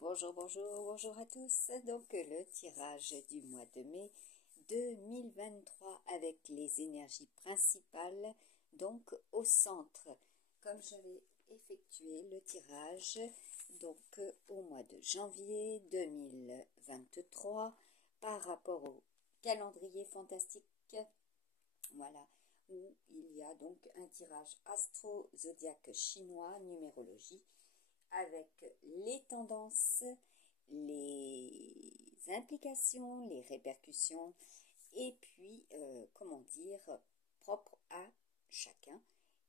Bonjour, bonjour, bonjour à tous. Donc le tirage du mois de mai 2023 avec les énergies principales, donc au centre. Comme j'avais effectué le tirage donc au mois de janvier 2023 par rapport au calendrier fantastique, voilà, où il y a donc un tirage astro-zodiaque chinois, numérologie, avec les tendances, les implications, les répercussions, et puis, comment dire, propre à chacun,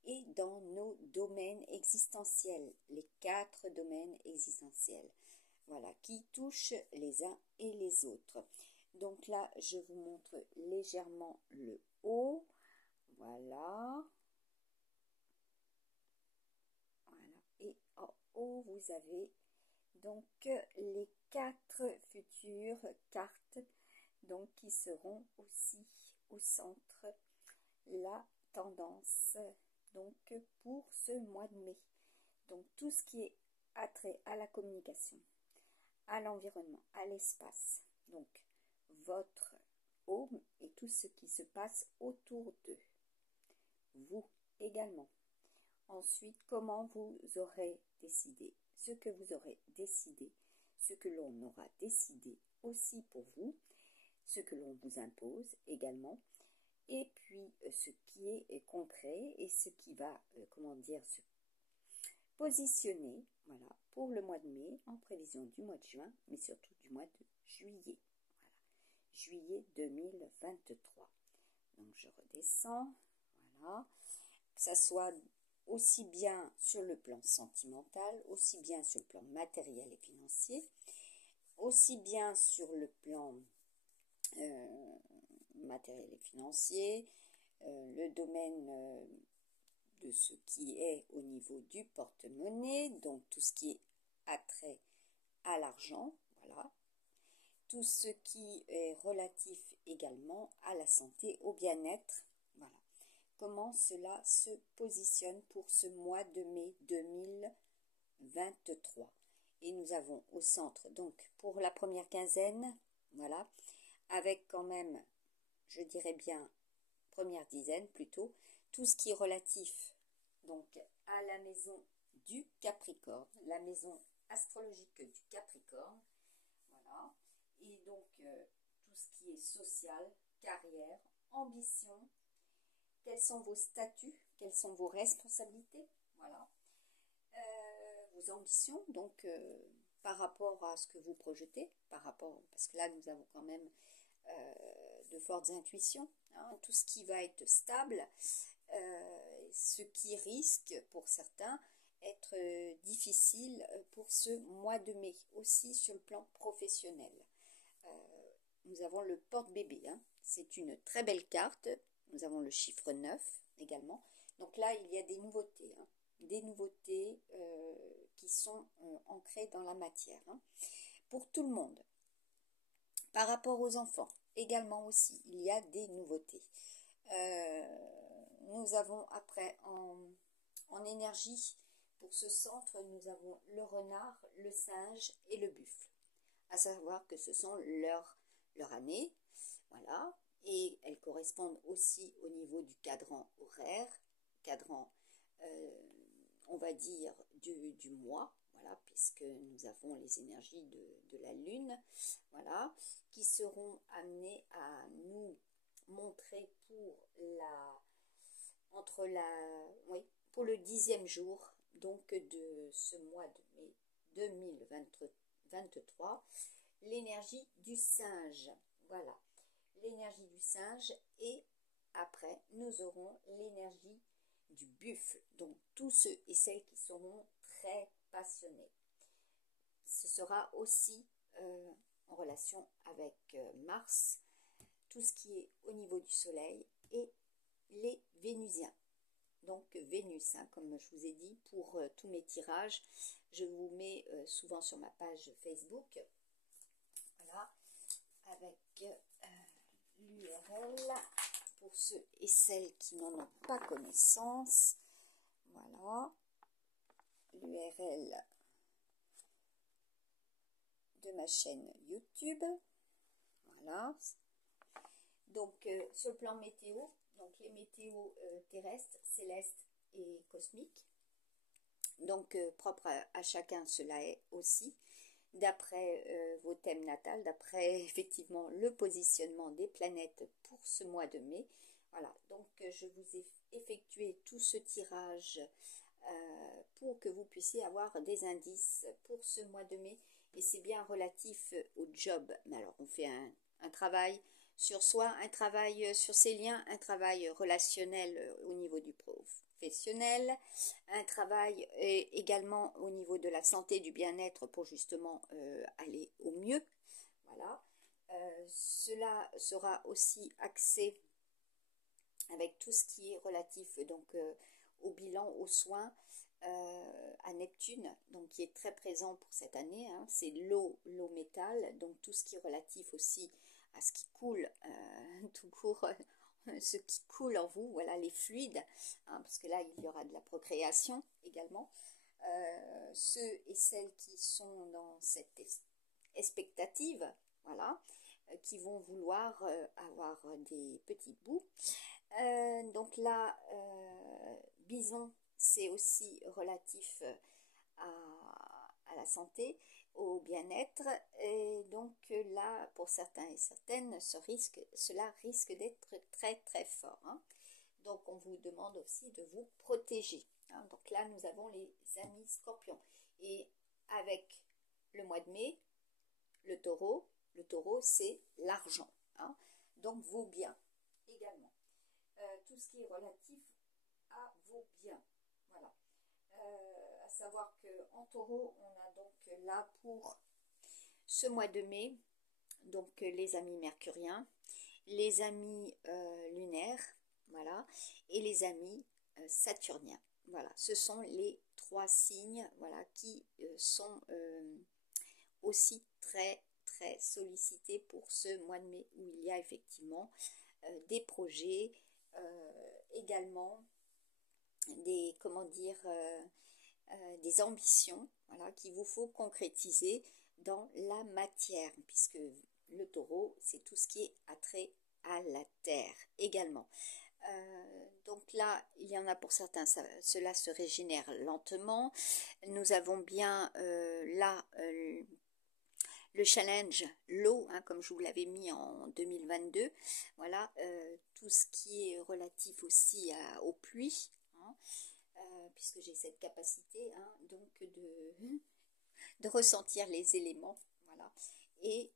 et dans nos domaines existentiels, les 4 domaines existentiels, voilà, qui touchent les uns et les autres. Donc là, je vous montre légèrement le haut, voilà. Et en haut, vous avez donc les 4 futures cartes donc qui seront aussi au centre, la tendance donc pour ce mois de mai. Donc tout ce qui est attrait à la communication, à l'environnement, à l'espace, donc votre home et tout ce qui se passe autour d'eux. Vous également. Ensuite, comment vous aurez décidé, ce que vous aurez décidé, ce que l'on aura décidé aussi pour vous, ce que l'on vous impose également, et puis ce qui est concret et ce qui va, comment dire, se positionner, voilà, pour le mois de mai en prévision du mois de juin, mais surtout du mois de juillet, voilà, juillet 2023. Donc je redescends, voilà, que ça soit aussi bien sur le plan sentimental, aussi bien sur le plan matériel et financier, aussi bien sur le plan matériel et financier, le domaine de ce qui est au niveau du porte-monnaie, donc tout ce qui est attrait à l'argent, voilà, tout ce qui est relatif également à la santé, au bien-être, voilà. Comment cela se positionne pour ce mois de mai 2023. Et nous avons au centre, donc pour la première quinzaine, voilà, avec quand même, je dirais bien, première dizaine plutôt, tout ce qui est relatif donc à la maison du Capricorne, la maison astrologique du Capricorne, voilà, et donc tout ce qui est social, carrière, ambition. Quels sont vos statuts, quelles sont vos responsabilités, voilà, vos ambitions, donc par rapport à ce que vous projetez, par rapport, parce que là nous avons quand même de fortes intuitions, hein, tout ce qui va être stable, ce qui risque pour certains être difficile pour ce mois de mai, aussi sur le plan professionnel. Nous avons le porte-bébé, hein, c'est une très belle carte. Nous avons le chiffre 9 également. Donc là, il y a des nouveautés, hein, des nouveautés qui sont ancrées dans la matière, hein, pour tout le monde. Par rapport aux enfants, également aussi, il y a des nouveautés. Nous avons après en énergie, pour ce centre, nous avons le renard, le singe et le buffle. À savoir que ce sont leur année, voilà, et elles correspondent aussi au niveau du cadran horaire, cadran, on va dire, du mois, voilà, puisque nous avons les énergies de la lune, voilà, qui seront amenées à nous montrer pour pour le 10e jour, donc de ce mois de mai 2023, l'énergie du singe, voilà, l'énergie du singe, et après nous aurons l'énergie du buffle, donc tous ceux et celles qui seront très passionnés. Ce sera aussi en relation avec Mars, tout ce qui est au niveau du soleil, et les Vénusiens. Donc Vénus, hein, comme je vous ai dit, pour tous mes tirages, je vous mets souvent sur ma page Facebook, voilà, avec l'URL pour ceux et celles qui n'en ont pas connaissance, voilà, l'URL de ma chaîne YouTube. Voilà. Donc, sur le plan météo, donc les météos terrestres, célestes et cosmiques. Donc, propre à chacun, cela est aussi, d'après vos thèmes natals, d'après effectivement le positionnement des planètes pour ce mois de mai. Voilà, donc je vous ai effectué tout ce tirage pour que vous puissiez avoir des indices pour ce mois de mai. Et c'est bien relatif au job. Mais alors, on fait un travail sur soi, un travail sur ses liens, un travail relationnel au niveau du professionnel, un travail également au niveau de la santé, du bien-être pour justement aller au mieux. Voilà. Cela sera aussi axé avec tout ce qui est relatif donc au bilan, aux soins, à Neptune, donc qui est très présent pour cette année, hein. C'est l'eau métal, donc tout ce qui est relatif aussi à ce qui coule, tout court, ce qui coule en vous, voilà les fluides, hein, parce que là il y aura de la procréation également. Ceux et celles qui sont dans cette expectative, voilà, qui vont vouloir avoir des petits bouts. Donc là, bison, c'est aussi relatif à la santé, au bien-être. Et donc là, pour certains et certaines, cela risque d'être très très fort, hein. Donc on vous demande aussi de vous protéger, hein. Donc là, nous avons les amis scorpions. Et avec le mois de mai, le taureau c'est l'argent, hein. Donc vos biens également. Tout ce qui est relatif à vos biens. Voilà. À savoir qu'en taureau, on a donc là pour ce mois de mai, donc les amis mercuriens, les amis lunaires, voilà, et les amis saturniens. Voilà, ce sont les trois signes, voilà, qui sont aussi très très sollicités pour ce mois de mai où il y a effectivement des projets, également des, comment dire, des ambitions, voilà, qu'il vous faut concrétiser dans la matière, puisque le taureau, c'est tout ce qui est attrait à la terre également. Donc là, il y en a pour certains, cela se régénère lentement. Nous avons bien là le challenge, l'eau, hein, comme je vous l'avais mis en 2022, voilà, tout ce qui est relatif aussi aux pluies, hein, puisque j'ai cette capacité, hein, donc de ressentir les éléments, voilà, et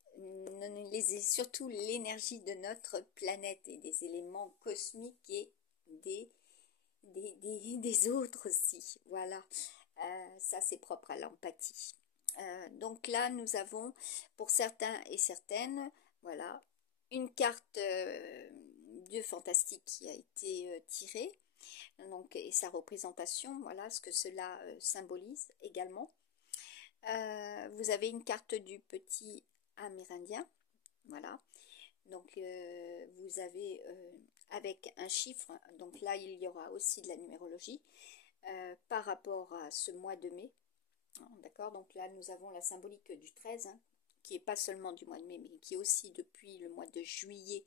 surtout l'énergie de notre planète et des éléments cosmiques et des autres aussi, voilà, ça c'est propre à l'empathie. Donc là, nous avons pour certains et certaines, voilà, une carte de fantastique qui a été tirée, donc, et sa représentation, voilà ce que cela symbolise également. Vous avez une carte du petit amérindien, voilà. Donc vous avez avec un chiffre, donc là il y aura aussi de la numérologie par rapport à ce mois de mai. D'accord, donc là nous avons la symbolique du 13, hein, qui est pas seulement du mois de mai, mais qui est aussi depuis le mois de juillet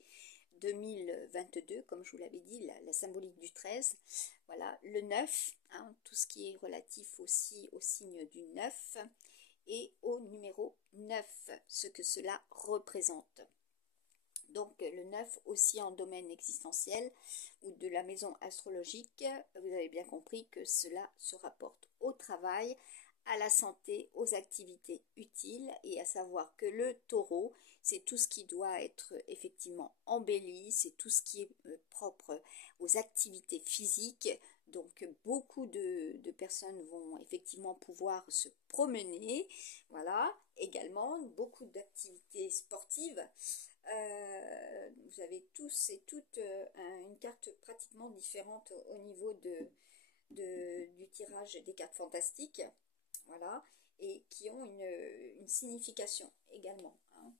2022, comme je vous l'avais dit, la symbolique du 13. Voilà, le 9, hein, tout ce qui est relatif aussi au signe du 9 et au numéro 9, ce que cela représente. Donc le 9 aussi en domaine existentiel ou de la maison astrologique, vous avez bien compris que cela se rapporte au travail, à la santé, aux activités utiles, et à savoir que le taureau, c'est tout ce qui doit être effectivement embelli, c'est tout ce qui est propre aux activités physiques. Donc beaucoup de personnes vont effectivement pouvoir se promener, voilà, également beaucoup d'activités sportives. Vous avez tous et toutes une carte pratiquement différente au niveau du tirage des cartes fantastiques, voilà, et qui ont une signification également, hein.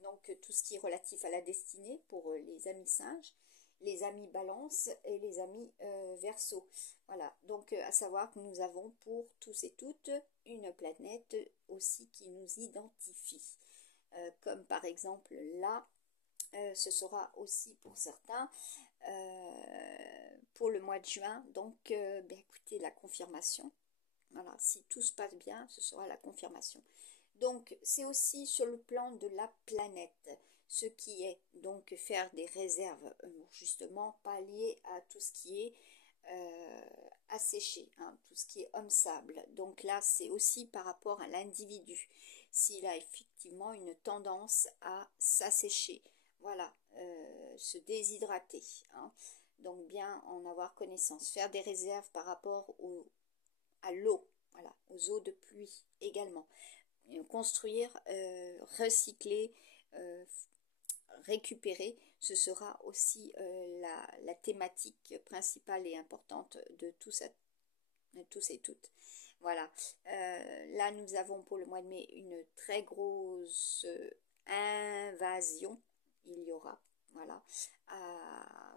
Donc tout ce qui est relatif à la destinée pour les amis singes, les amis Balance et les amis Verseau. Voilà, donc à savoir que nous avons pour tous et toutes une planète aussi qui nous identifie. Comme par exemple là, ce sera aussi pour certains pour le mois de juin. Donc, écoutez, la confirmation. Voilà, si tout se passe bien, ce sera la confirmation. Donc, c'est aussi sur le plan de la planète, ce qui est donc faire des réserves, justement, pas lié à tout ce qui est asséché, hein, tout ce qui est homme sable. Donc là, c'est aussi par rapport à l'individu, s'il a effectivement une tendance à s'assécher, voilà, se déshydrater, hein. Donc bien en avoir connaissance, faire des réserves par rapport à l'eau, voilà, aux eaux de pluie également. Construire, recycler, récupérer, ce sera aussi la thématique principale et importante de tous et toutes. Voilà. Là, nous avons pour le mois de mai une très grosse invasion. Il y aura, voilà,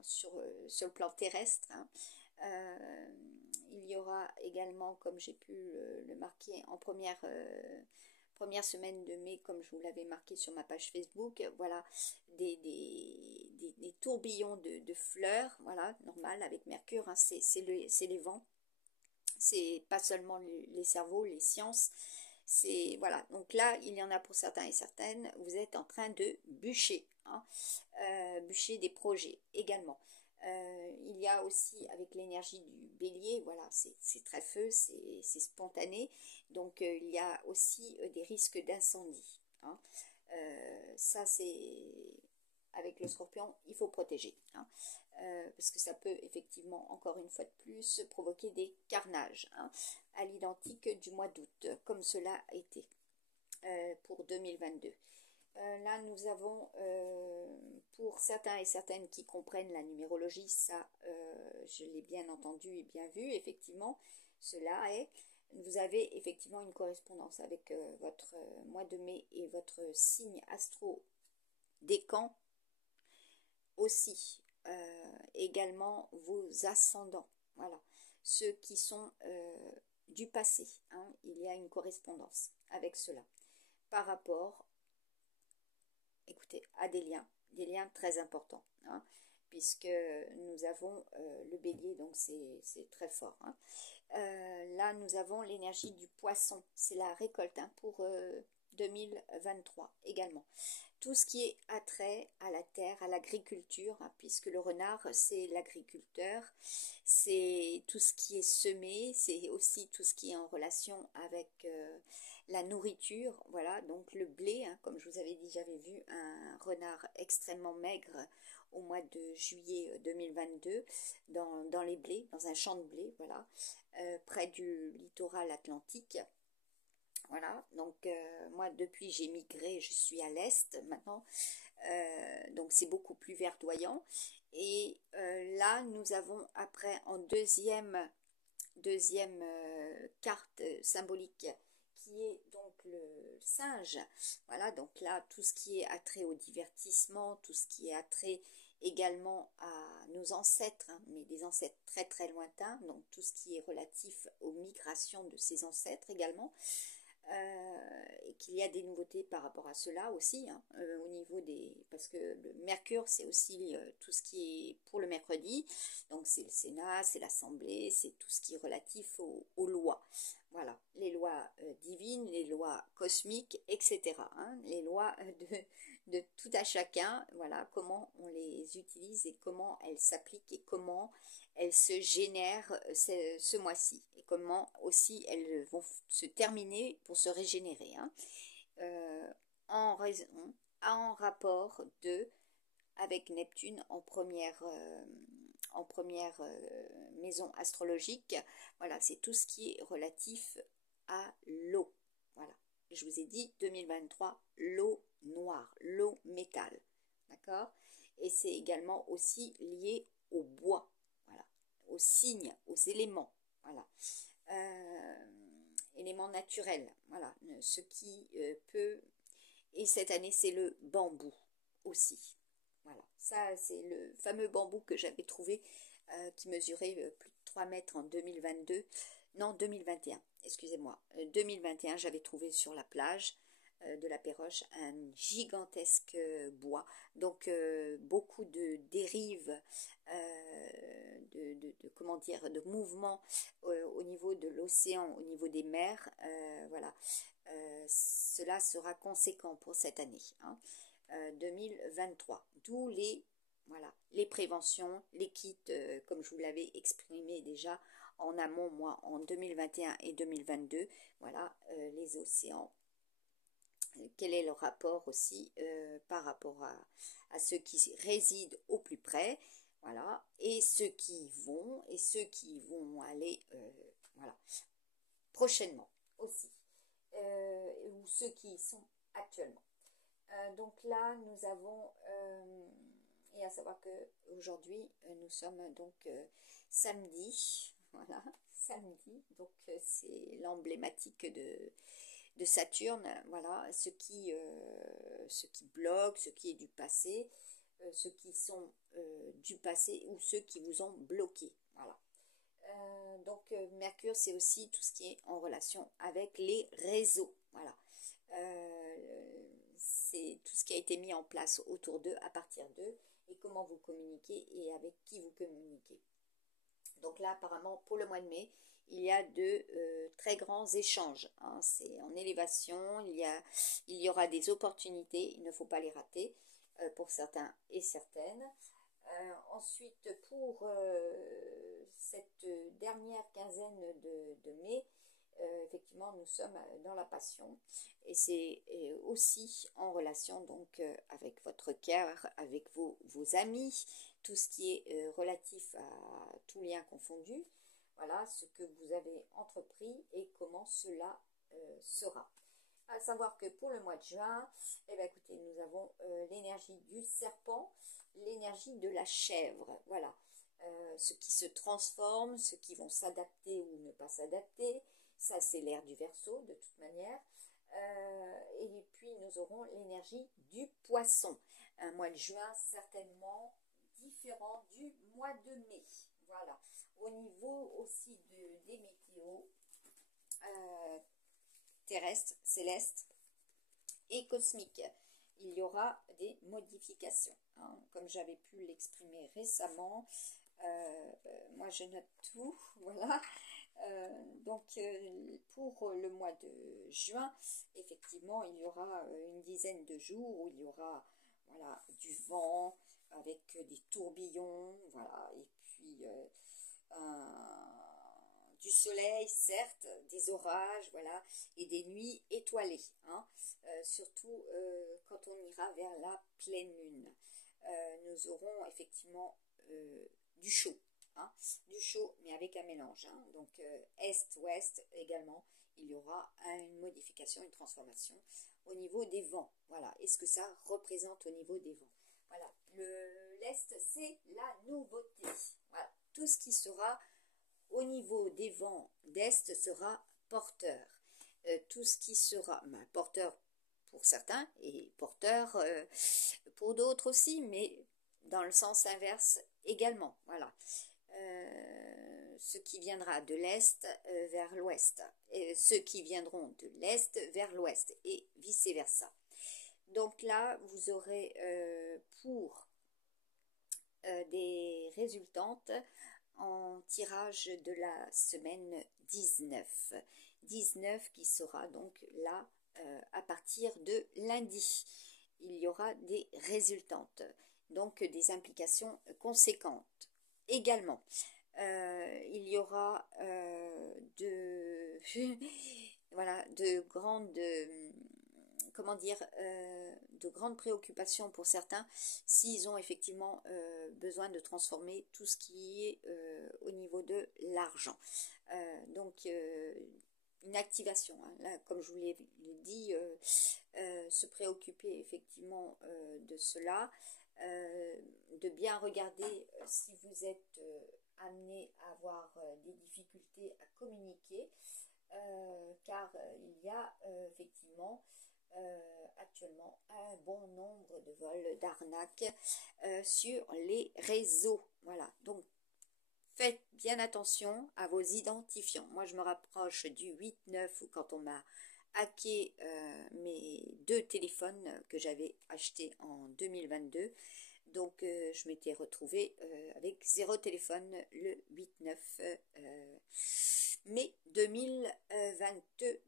sur le plan terrestre, hein. Il y aura également, comme j'ai pu le marquer en première semaine de mai, comme je vous l'avais marqué sur ma page Facebook, voilà, des tourbillons de fleurs, voilà, normal avec Mercure, hein, c'est les vents, c'est pas seulement les cerveaux, les sciences, c'est voilà, donc là il y en a pour certains et certaines, vous êtes en train de bûcher, hein, bûcher des projets également. Il y a aussi avec l'énergie du bélier, voilà, c'est très feu, c'est spontané, donc il y a aussi des risques d'incendie, hein. Ça c'est avec le scorpion, il faut protéger, hein, parce que ça peut effectivement, encore une fois de plus, provoquer des carnages, hein, à l'identique du mois d'août, comme cela a été pour 2022. Là, nous avons, pour certains et certaines qui comprennent la numérologie, ça, je l'ai bien entendu et bien vu, effectivement, cela est, vous avez effectivement une correspondance avec votre mois de mai et votre signe astro décan aussi, également vos ascendants, voilà, ceux qui sont du passé, hein, il y a une correspondance avec cela, par rapport, écoutez, à des liens très importants, hein, puisque nous avons le bélier, donc c'est très fort, hein. Là, nous avons l'énergie du poisson, c'est la récolte, hein, pour 2023 également. Tout ce qui est attrait à la terre, à l'agriculture, hein, puisque le renard, c'est l'agriculteur, c'est tout ce qui est semé, c'est aussi tout ce qui est en relation avec la nourriture, voilà, donc le blé, hein, comme je vous avais dit, j'avais vu un renard extrêmement maigre au mois de juillet 2022 dans les blés, dans un champ de blé, voilà, près du littoral atlantique. Voilà, donc moi depuis j'ai migré, je suis à l'est maintenant, donc c'est beaucoup plus verdoyant. Et là nous avons après en deuxième carte symbolique qui est donc le singe. Voilà, donc là tout ce qui est attrait au divertissement, tout ce qui est attrait également à nos ancêtres, hein, mais des ancêtres très très lointains, donc tout ce qui est relatif aux migrations de ces ancêtres également. Et qu'il y a des nouveautés par rapport à cela aussi, hein, au niveau des... Parce que le Mercure, c'est aussi tout ce qui est pour le mercredi, donc c'est le Sénat, c'est l'Assemblée, c'est tout ce qui est relatif aux lois. Voilà, les lois divines, les lois cosmiques, etc., hein, les lois de tout à chacun, voilà, comment on les utilise et comment elles s'appliquent et comment elles se génèrent ce mois-ci et comment aussi elles vont se terminer pour se régénérer, hein, en raison, en rapport avec Neptune en première maison astrologique. Voilà, c'est tout ce qui est relatif à l'eau. Voilà, je vous ai dit 2023, l'eau noire, l'eau métal, d'accord. Et c'est également aussi lié au bois, voilà, aux signes, aux éléments, voilà, éléments naturels, voilà, ce qui peut. Et cette année c'est le bambou aussi, Voilà, ça c'est le fameux bambou que j'avais trouvé qui mesurait plus de 3 mètres en 2022. Non, 2021, excusez-moi. 2021, j'avais trouvé sur la plage de la Péroche un gigantesque bois. Donc beaucoup de dérives, comment dire, de mouvements au niveau de l'océan, au niveau des mers. Voilà, cela sera conséquent pour cette année, hein, 2023. D'où voilà, les préventions, les kits, comme je vous l'avais exprimé déjà en amont, moi, en 2021 et 2022. Voilà, les océans. Quel est le rapport aussi par rapport à ceux qui résident au plus près, voilà, et ceux qui vont aller, voilà, prochainement aussi, ou ceux qui y sont actuellement. Donc là, nous avons, et à savoir que aujourd'hui, nous sommes donc samedi, voilà, samedi, donc c'est l'emblématique de Saturne, voilà, ce qui bloque, ce qui est du passé, ceux qui sont du passé ou ceux qui vous ont bloqué, voilà. Donc Mercure, c'est aussi tout ce qui est en relation avec les réseaux, voilà. C'est tout ce qui a été mis en place autour d'eux, à partir d'eux, et comment vous communiquez et avec qui vous communiquez. Donc là, apparemment, pour le mois de mai, il y a de très grands échanges, hein. C'est en élévation, il y aura des opportunités, il ne faut pas les rater pour certains et certaines. Ensuite, pour cette dernière quinzaine de mai, effectivement, nous sommes dans la passion et c'est aussi en relation donc avec votre cœur, avec vos amis, tout ce qui est relatif à tout lien confondu. Voilà ce que vous avez entrepris et comment cela sera. À savoir que pour le mois de juin, eh bien, écoutez, nous avons l'énergie du serpent, l'énergie de la chèvre. Voilà, ceux qui se transforment, ceux qui vont s'adapter ou ne pas s'adapter. Ça, c'est l'ère du Verseau, de toute manière. Et puis, nous aurons l'énergie du poisson. Un mois de juin, certainement différent du mois de mai. Voilà. Au niveau aussi des météos terrestres, célestes et cosmiques, il y aura des modifications, hein. Comme j'avais pu l'exprimer récemment, moi je note tout, voilà. Donc pour le mois de juin, effectivement, il y aura une dizaine de jours où il y aura, voilà, du vent avec des tourbillons, voilà, et puis du soleil, certes, des orages, voilà, et des nuits étoilées, hein. Surtout quand on ira vers la pleine lune. Nous aurons effectivement du chaud, hein, du chaud, mais avec un mélange, hein. Donc est-ouest également, il y aura une modification, une transformation au niveau des vents. Voilà, et ce que ça représente au niveau des vents. Voilà, l'est, c'est la nouveauté. Voilà, tout ce qui sera au niveau des vents d'est sera porteur. Tout ce qui sera porteur pour certains et porteur pour d'autres aussi, mais dans le sens inverse également. Voilà. Ce qui viendra de l'est vers l'ouest, ceux qui viendront de l'est vers l'ouest et vice-versa. Donc là, vous aurez pour des résultantes en tirage de la semaine 19. 19 qui sera donc là à partir de lundi. Il y aura des résultantes, donc des implications conséquentes. Également, il y aura voilà, de grandes comment dire, de grandes préoccupations pour certains s'ils ont effectivement besoin de transformer tout ce qui est au niveau de l'argent. Donc, une activation, hein. Là, comme je vous l'ai dit, se préoccuper effectivement de cela, de bien regarder si vous êtes amené à avoir des difficultés à communiquer, car il y a effectivement actuellement un bon nombre de vols, d'arnaques sur les réseaux. Voilà, donc faites bien attention à vos identifiants. Moi, je me rapproche du 8-9 quand on m'a hacké mes deux téléphones que j'avais achetés en 2022. Donc, je m'étais retrouvée avec 0 téléphone le 8-9 mai 2022.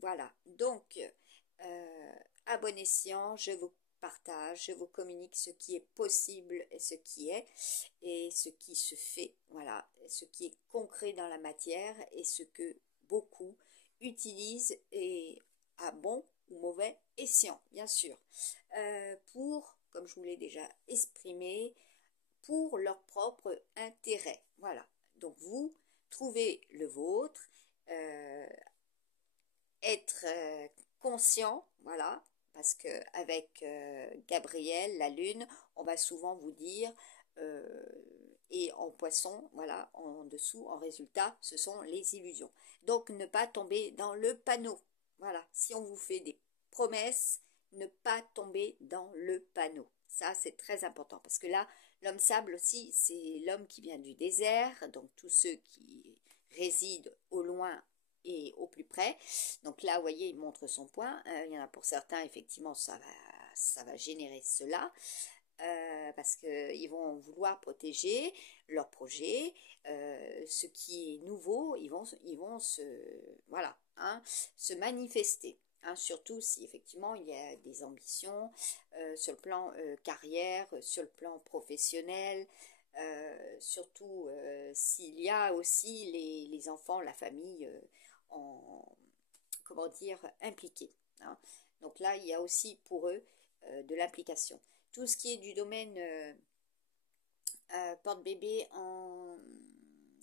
Voilà. Donc, à bon escient, je vous partage, je vous communique ce qui est possible et ce qui est, et ce qui se fait, voilà, ce qui est concret dans la matière et ce que beaucoup utilisent et à bon ou mauvais escient, bien sûr, pour, comme je vous l'ai déjà exprimé, pour leur propre intérêt. Voilà. Donc vous trouvez le vôtre, être conscient, voilà, parce que avec Gabriel, la lune, on va souvent vous dire, et en poisson, voilà, en dessous, en résultat, ce sont les illusions. Donc ne pas tomber dans le panneau. Voilà, si on vous fait des promesses, ne pas tomber dans le panneau. Ça, c'est très important parce que là, l'homme sable aussi, c'est l'homme qui vient du désert, donc tous ceux qui résident au loin et au plus près. Donc là, vous voyez, il montre son point. Il y en a pour certains, effectivement, ça va générer cela. Parce qu'ils vont vouloir protéger leur projet, ce qui est nouveau, ils vont se, voilà, hein, se manifester. Hein, surtout si effectivement il y a des ambitions sur le plan carrière, sur le plan professionnel, surtout s'il y a aussi les enfants, la famille en, comment dire, impliqués. Hein. Donc là, il y a aussi pour eux de l'implication. Tout ce qui est du domaine porte-bébé,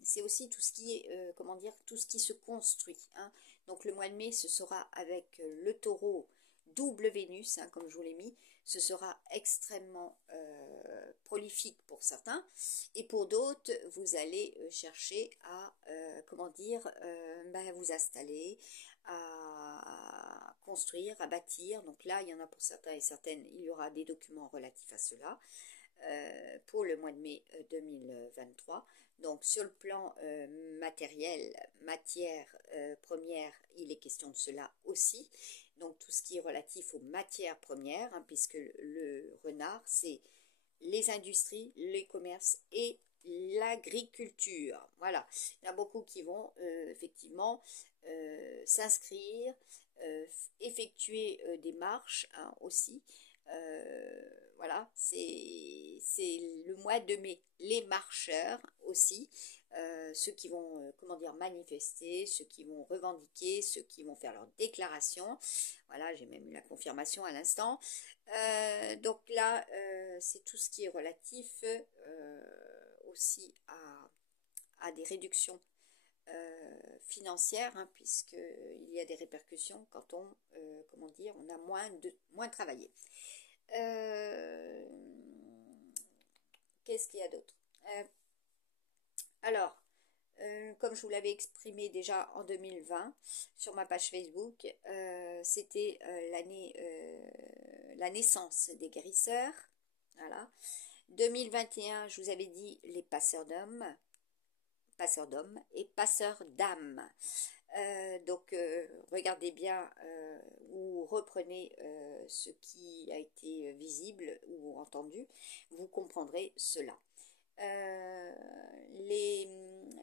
c'est aussi tout ce qui est, comment dire, tout ce qui se construit. Hein. Donc le mois de mai, ce sera avec le taureau double Vénus, hein, comme je vous l'ai mis. Ce sera extrêmement prolifique pour certains. Et pour d'autres, vous allez chercher à, comment dire, vous installer, à construire, à bâtir. Donc là, il y en a pour certains et certaines, il y aura des documents relatifs à cela. Pour le mois de mai 2023. Donc sur le plan matériel, matière première, il est question de cela aussi. Donc tout ce qui est relatif aux matières premières, hein, puisque le renard, c'est les industries, les commerces et l'agriculture. Voilà, il y en a beaucoup qui vont effectivement s'inscrire, effectuer des marches, hein, aussi. Voilà, c'est le mois de mai. Les marcheurs aussi, ceux qui vont, comment dire, manifester, ceux qui vont revendiquer, ceux qui vont faire leur déclaration. Voilà, j'ai même eu la confirmation à l'instant. Donc là, c'est tout ce qui est relatif aussi à des réductions financières, hein, puisqu'il y a des répercussions quand on, comment dire, on a moins travaillé. Qu'est-ce qu'il y a d'autre alors, comme je vous l'avais exprimé déjà en 2020 sur ma page Facebook, c'était l'année, la naissance des guérisseurs. Voilà. 2021, je vous avais dit les passeurs d'hommes et passeurs d'âmes. Donc, regardez bien ou reprenez ce qui a été visible ou entendu, vous comprendrez cela.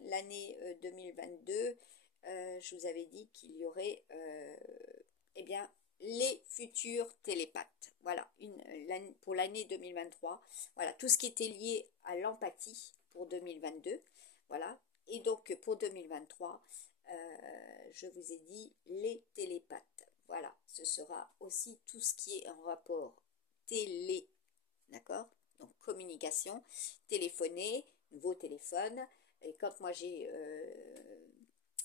L'année 2022, je vous avais dit qu'il y aurait eh bien, les futurs télépathes. Voilà, pour l'année 2023. Voilà, tout ce qui était lié à l'empathie pour 2022. Voilà, et donc pour 2023, je vous ai dit les télépathes. Voilà, ce sera aussi tout ce qui est en rapport télé, d'accord? Donc communication, téléphoner, vos téléphones. Et quand moi j'ai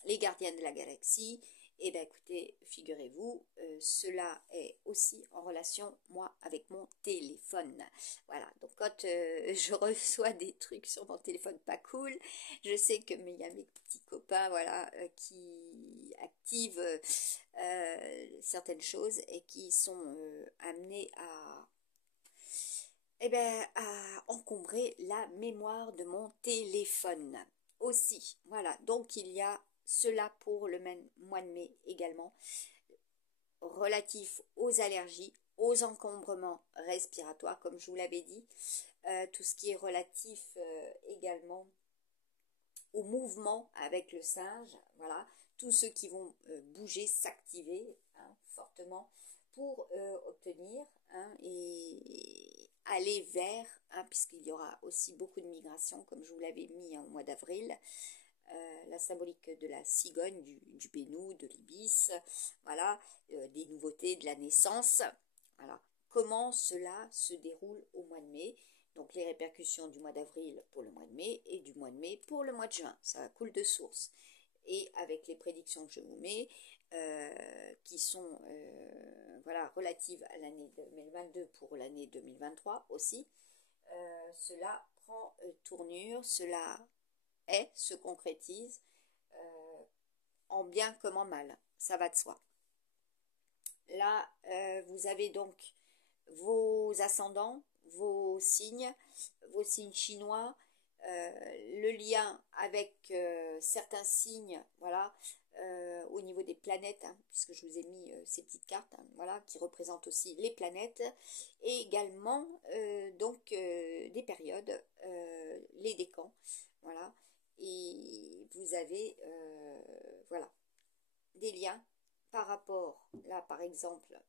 les gardiens de la galaxie, et bien écoutez, figurez-vous, cela est aussi en relation, moi, avec mon téléphone. Voilà, donc quand je reçois des trucs sur mon téléphone pas cool, je sais que il y a mes petits copains, voilà, qui activent certaines choses et qui sont amenées à encombrer la mémoire de mon téléphone aussi. Voilà, donc il y a cela pour le mois de mai également, relatif aux allergies, aux encombrements respiratoires, comme je vous l'avais dit, tout ce qui est relatif également au mouvement avec le singe, voilà, tous ceux qui vont bouger, s'activer fortement pour obtenir et aller vers, puisqu'il y aura aussi beaucoup de migrations, comme je vous l'avais mis au mois d'avril, la symbolique de la cigogne, du bénou, de l'ibis, voilà, des nouveautés, de la naissance, voilà, comment cela se déroule au mois de mai. Donc les répercussions du mois d'avril pour le mois de mai et du mois de mai pour le mois de juin, ça coule de source. Et avec les prédictions que je vous mets, qui sont voilà, relatives à l'année 2022 pour l'année 2023 aussi, cela prend tournure, cela se concrétise en bien comme en mal, ça va de soi. Là, vous avez donc vos ascendants, vos signes chinois, le lien avec certains signes, voilà, au niveau des planètes, puisque je vous ai mis ces petites cartes, voilà, qui représentent aussi les planètes, et également donc des périodes, les décans, voilà, et vous avez voilà des liens par rapport, là par exemple,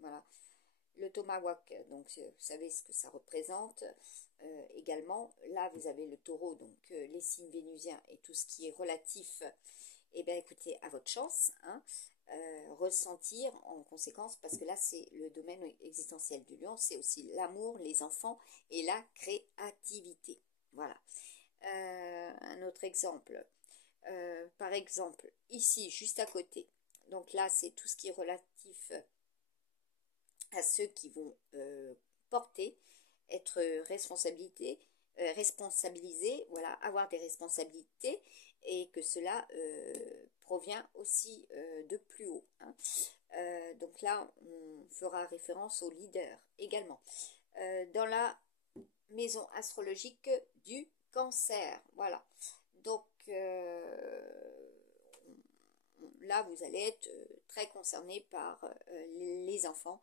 voilà, le tomahawk, donc vous savez ce que ça représente. Également, là vous avez le taureau, donc les signes vénusiens et tout ce qui est relatif, et bien écoutez, à votre chance, ressentir en conséquence, parce que là c'est le domaine existentiel du lion, c'est aussi l'amour, les enfants et la créativité. Voilà. Un autre exemple, par exemple, ici, juste à côté, donc là c'est tout ce qui est relatif à ceux qui vont porter, être responsabilisés, voilà, avoir des responsabilités, et que cela provient aussi de plus haut. Donc là, on fera référence au leader également. Dans la maison astrologique du Cancer, voilà. Donc là, vous allez être très concerné par les enfants,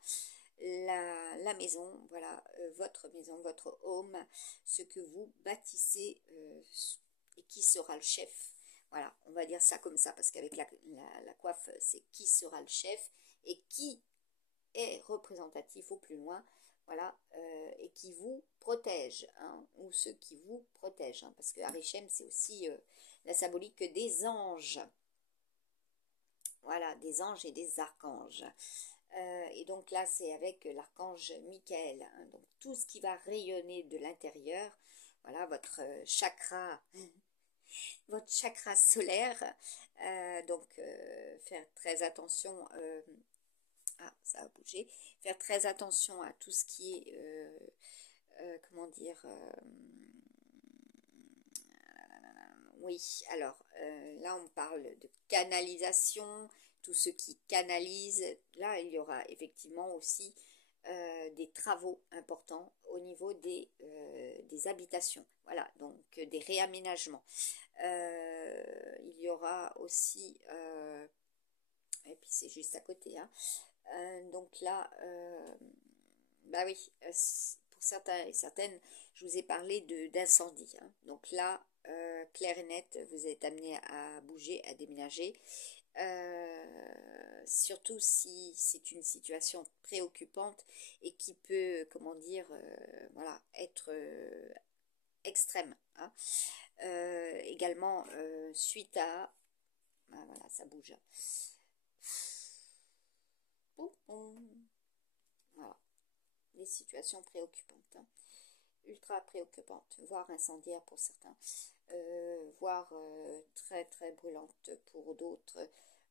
la maison, voilà, votre maison, votre home, ce que vous bâtissez et qui sera le chef. Voilà, on va dire ça comme ça, parce qu'avec la coiffe, c'est qui sera le chef et qui est représentatif au plus loin, voilà, et qui vous protège, ou ceux qui vous protègent, parce que Arishem, c'est aussi la symbolique des anges. Voilà, des anges et des archanges. Et donc là, c'est avec l'archange Michael. Donc tout ce qui va rayonner de l'intérieur, voilà, votre chakra solaire. Donc faire très attention. Ça a bougé. Faire très attention à tout ce qui est, comment dire, oui, alors là on parle de canalisation, tout ce qui canalise. Là il y aura effectivement aussi des travaux importants au niveau des habitations, voilà, donc des réaménagements. Il y aura aussi, et puis c'est juste à côté, donc là, bah oui, pour certains et certaines, je vous ai parlé d'incendie. Donc là, clair et net, vous êtes amené à bouger, à déménager. Surtout si c'est une situation préoccupante et qui peut, comment dire, voilà, être extrême. Également, suite à... voilà, ça bouge. Voilà, des situations préoccupantes. Ultra préoccupante, voire incendiaire pour certains, voire très très brûlante pour d'autres.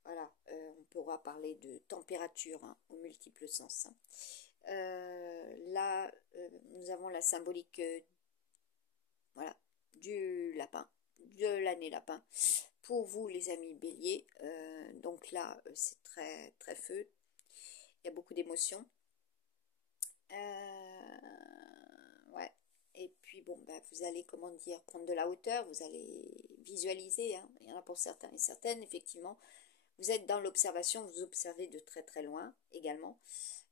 Voilà, on pourra parler de température aux multiples sens. Là, nous avons la symbolique voilà, du lapin, de l'année lapin, pour vous les amis béliers. Donc là c'est très très feu, il y a beaucoup d'émotions. Ouais. Et puis bon, bah, vous allez, comment dire, prendre de la hauteur, vous allez visualiser, hein. Il y en a pour certains et certaines, effectivement. Vous êtes dans l'observation, vous observez de très très loin également.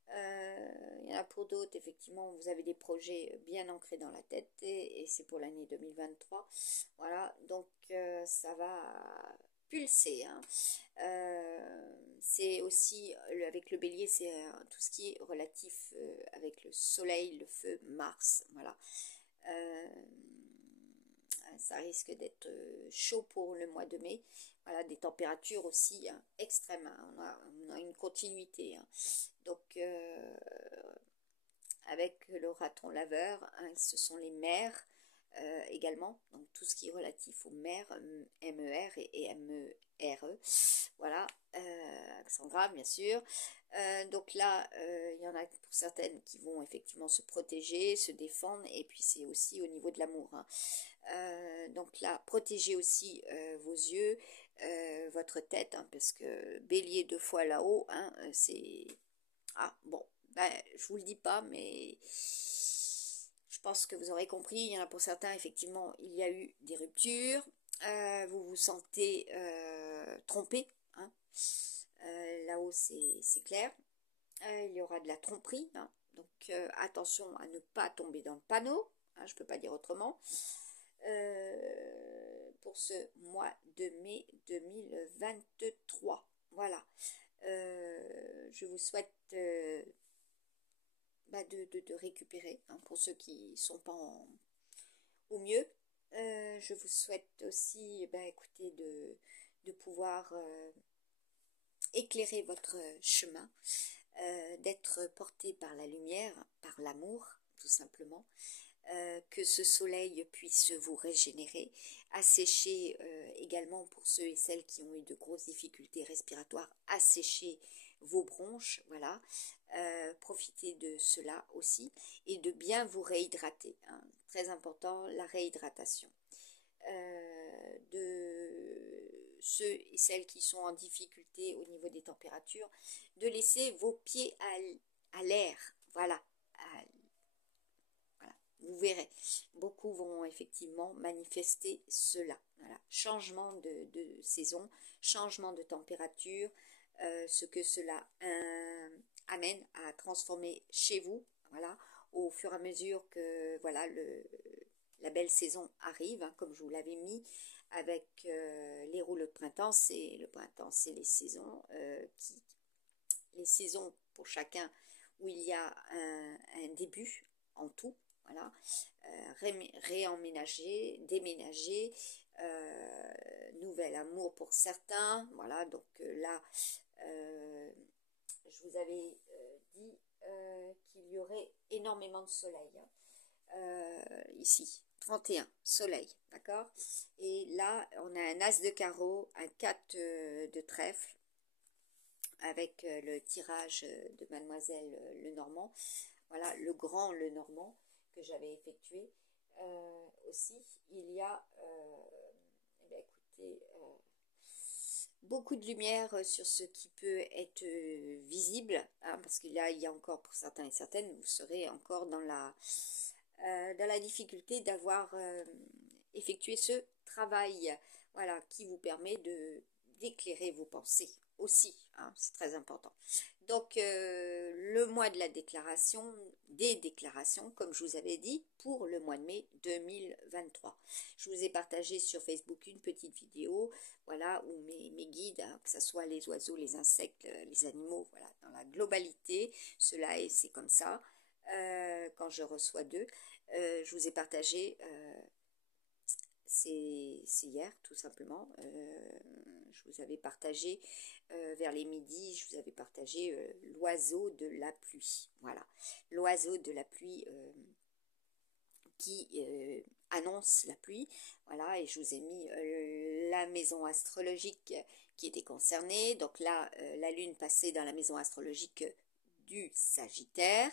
Il y en a pour d'autres, effectivement, vous avez des projets bien ancrés dans la tête et c'est pour l'année 2023. Voilà, donc ça va pulser, hein. C'est aussi, avec le bélier, c'est tout ce qui est relatif avec le soleil, le feu, Mars, voilà. Ça risque d'être chaud pour le mois de mai. Voilà, des températures aussi, hein, extrêmes, hein. On a une continuité, hein. Donc, avec le raton laveur, hein, ce sont les mers également. Donc, tout ce qui est relatif aux mers, MER et MERE. Voilà, accent grave, bien sûr. Donc là, il y en a pour certaines qui vont effectivement se protéger, se défendre, et puis c'est aussi au niveau de l'amour, hein. Donc là, protégez aussi vos yeux, votre tête, hein, parce que bélier 2 fois là-haut, hein, c'est... Ah, bon, ben, je vous le dis pas, mais je pense que vous aurez compris. Il y en a pour certains, effectivement, il y a eu des ruptures. Vous vous sentez trompé, hein. Là-haut, c'est clair. Il y aura de la tromperie, hein. Donc attention à ne pas tomber dans le panneau, hein, je ne peux pas dire autrement. Pour ce mois de mai 2023. Voilà. Je vous souhaite de récupérer, hein, pour ceux qui ne sont pas au mieux. Je vous souhaite aussi, écoutez, de pouvoir éclairer votre chemin, d'être porté par la lumière, par l'amour, tout simplement. Que ce soleil puisse vous régénérer, assécher également pour ceux et celles qui ont eu de grosses difficultés respiratoires, assécher vos bronches, voilà. Profitez de cela aussi et de bien vous réhydrater, hein. Très important, la réhydratation. De ceux et celles qui sont en difficulté au niveau des températures, de laisser vos pieds à l'air, voilà. Vous verrez, beaucoup vont effectivement manifester cela. Voilà. Changement de saison, changement de température, ce que cela amène à transformer chez vous, voilà, au fur et à mesure que voilà, la belle saison arrive, hein, comme je vous l'avais mis avec les rouleaux de printemps. C'est le printemps, c'est les saisons, les saisons pour chacun où il y a un début en tout. Voilà, réemménager, déménager, nouvel amour pour certains. Voilà, donc là, je vous avais dit qu'il y aurait énormément de soleil, hein. Ici, 31, soleil, d'accord. Et là, on a un as de carreau, un 4 de trèfle, avec le tirage de Mademoiselle Lenormand. Voilà, le grand Lenormand que j'avais effectué. Aussi, il y a écoutez, beaucoup de lumière sur ce qui peut être visible, hein, parce qu'il y a encore pour certains et certaines, vous serez encore dans la difficulté d'avoir effectué ce travail, voilà, qui vous permet d'éclairer vos pensées aussi, hein, c'est très important. Donc le mois de la déclaration, des déclarations, comme je vous avais dit, pour le mois de mai 2023. Je vous ai partagé sur Facebook une petite vidéo, voilà, où mes guides, hein, que ce soit les oiseaux, les insectes, les animaux, voilà, dans la globalité, cela est, c'est comme ça. Quand je reçois d'eux, je vous ai partagé, c'est hier tout simplement, je vous avais partagé vers les midis, je vous avais partagé l'oiseau de la pluie, voilà, l'oiseau de la pluie qui annonce la pluie, voilà, et je vous ai mis la maison astrologique qui était concernée. Donc là, la lune passait dans la maison astrologique du Sagittaire,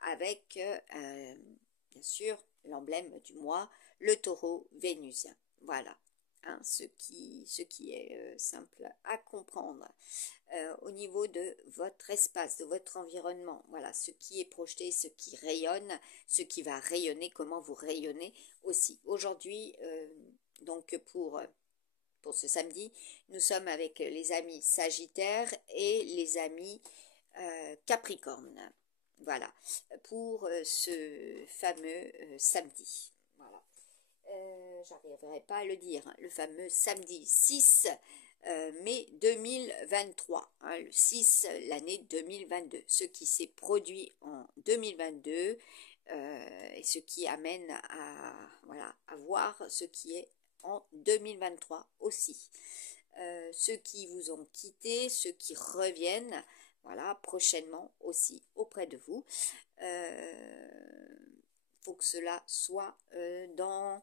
avec bien sûr l'emblème du mois, le taureau vénusien, voilà. hein, ce qui est simple à comprendre. Au niveau de votre espace, de votre environnement, voilà, ce qui est projeté, ce qui rayonne, ce qui va rayonner, comment vous rayonnez aussi. Aujourd'hui, donc pour ce samedi, nous sommes avec les amis Sagittaire et les amis Capricorne. Voilà, pour ce fameux samedi. Voilà. J'arriverai pas à le dire, hein, le fameux samedi 6 mai 2023, hein, le 6, l'année 2022, ce qui s'est produit en 2022 et ce qui amène à, voilà, à voir ce qui est en 2023 aussi. Ceux qui vous ont quitté, ceux qui reviennent, voilà, prochainement aussi auprès de vous. Faut que cela soit dans,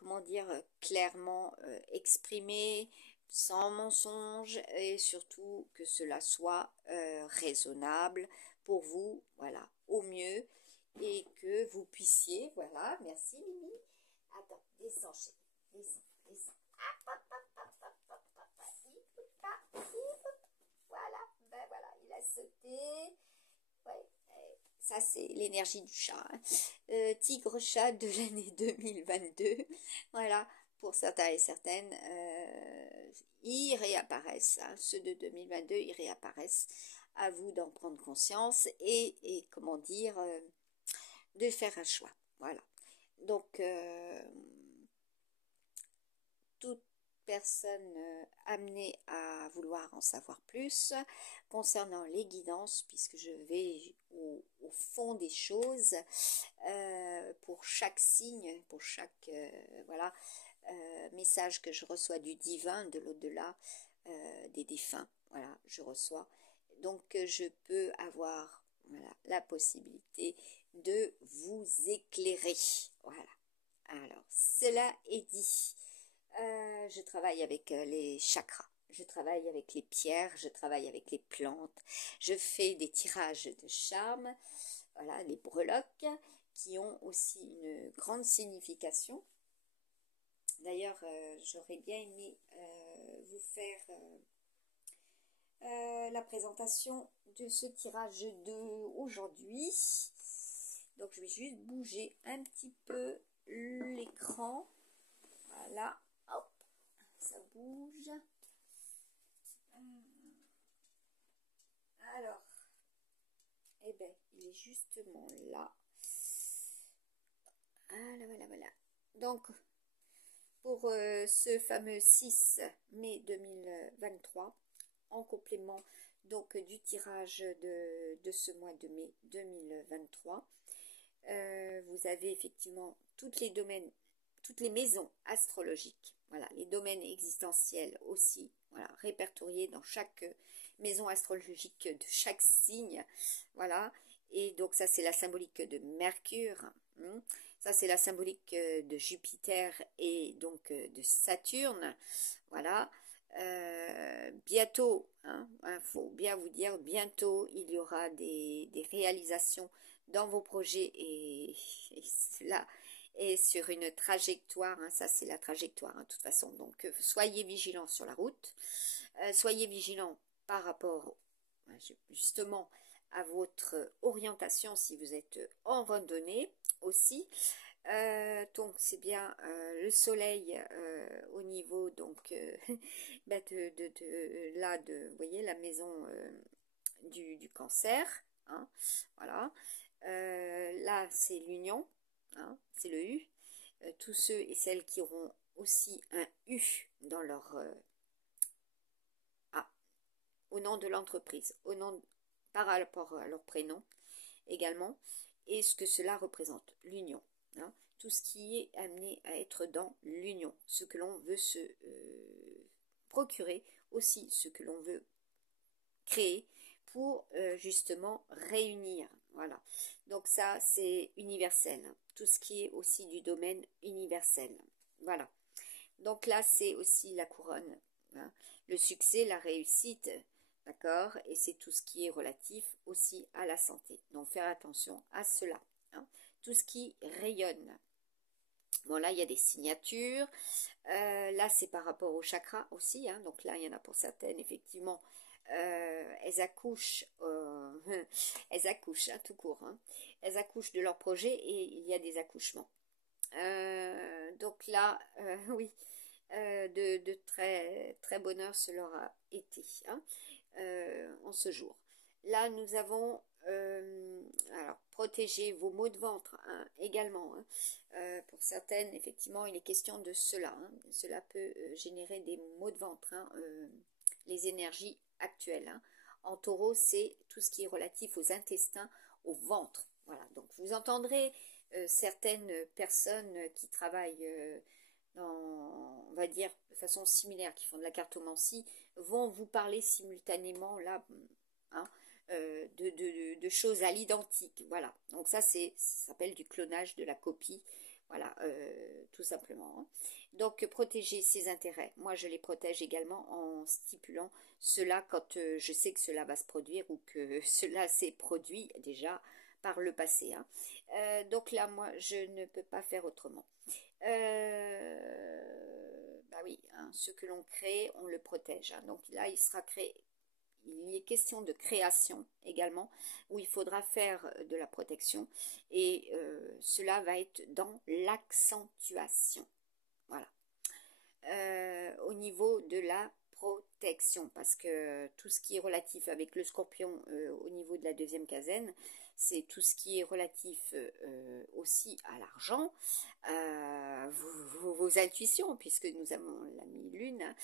comment dire, clairement exprimé, sans mensonge, et surtout que cela soit raisonnable pour vous, voilà, au mieux, et que vous puissiez, voilà, merci Mimi. Attends, descends chérie, descends, descends. Voilà, ben voilà, il a sauté. Ouais, ça c'est l'énergie du chat, hein. Tigre-chat de l'année 2022. Voilà, pour certains et certaines, ils réapparaissent, hein. Ceux de 2022, ils réapparaissent. À vous d'en prendre conscience et comment dire, de faire un choix. Voilà. Donc, toute personne amenée à vouloir en savoir plus concernant les guidances, puisque je vais au fond des choses, pour chaque signe, pour chaque voilà, message que je reçois du divin, de l'au-delà, des défunts, voilà, je reçois. Donc je peux avoir, voilà, la possibilité de vous éclairer. Voilà. Alors, cela est dit. Je travaille avec les chakras, je travaille avec les pierres, je travaille avec les plantes, je fais des tirages de charme, voilà, les breloques qui ont aussi une grande signification. D'ailleurs, j'aurais bien aimé vous faire la présentation de ce tirage de aujourd'hui. Donc, je vais juste bouger un petit peu l'écran. Voilà, hop, ça bouge. Alors, eh bien, il est justement là. Voilà, voilà, voilà. Donc, pour ce fameux 6 mai 2023, en complément donc du tirage de ce mois de mai 2023, vous avez effectivement toutes les maisons astrologiques, voilà, les domaines existentiels aussi, voilà, répertoriés dans chaque maison astrologique de chaque signe, voilà. Et donc ça c'est la symbolique de Mercure, hein. Ça c'est la symbolique de Jupiter et donc de Saturne, voilà. Bientôt, hein, faut bien vous dire, bientôt il y aura des réalisations dans vos projets et cela est sur une trajectoire, hein, ça c'est la trajectoire, hein, de toute façon. Donc soyez vigilants sur la route, soyez vigilants par rapport justement à votre orientation si vous êtes en randonnée aussi. Donc c'est bien le soleil au niveau donc bah, là de vous voyez la maison du cancer, hein, voilà. Là c'est l'union, hein, c'est le U. Tous ceux et celles qui auront aussi un U dans leur au nom de l'entreprise, au nom par rapport à leur prénom également, et ce que cela représente, l'union, hein, tout ce qui est amené à être dans l'union, ce que l'on veut se procurer, aussi ce que l'on veut créer pour justement réunir, voilà. Donc ça c'est universel, tout ce qui est aussi du domaine universel, voilà. Donc là c'est aussi la couronne, hein, le succès, la réussite, d'accord, et c'est tout ce qui est relatif aussi à la santé. Donc faire attention à cela, hein. Tout ce qui rayonne, Bon, là, il y a des signatures. Là, c'est par rapport au chakra aussi, hein. Donc là, il y en a pour certaines, effectivement, elles accouchent, elles accouchent, hein, tout court, hein. Elles accouchent de leur projet et il y a des accouchements. Donc là, oui, de très, très bonheur ce leur a été, hein, en ce jour. Là, nous avons, alors, protéger vos maux de ventre, hein, également, hein. Pour certaines, effectivement, il est question de cela, hein. Cela peut générer des maux de ventre, hein, les énergies actuelles, hein. En taureau, c'est tout ce qui est relatif aux intestins, au ventre. Voilà, donc vous entendrez certaines personnes qui travaillent on va dire, de façon similaire, qui font de la cartomancie, vont vous parler simultanément, là, hein, de choses à l'identique. Voilà. Donc ça s'appelle du clonage, de la copie. Voilà, tout simplement, hein. Donc, protéger ses intérêts. Moi, je les protège également en stipulant cela quand je sais que cela va se produire ou que cela s'est produit déjà par le passé, hein. Donc là, moi, je ne peux pas faire autrement. Bah oui, hein, ce que l'on crée, on le protège, hein. Donc là, il sera créé. Il est question de création également, où il faudra faire de la protection, et cela va être dans l'accentuation. Voilà. Au niveau de la protection, parce que tout ce qui est relatif avec le scorpion au niveau de la deuxième quinzaine, c'est tout ce qui est relatif aussi à l'argent, vos intuitions, puisque nous avons la mi-lune,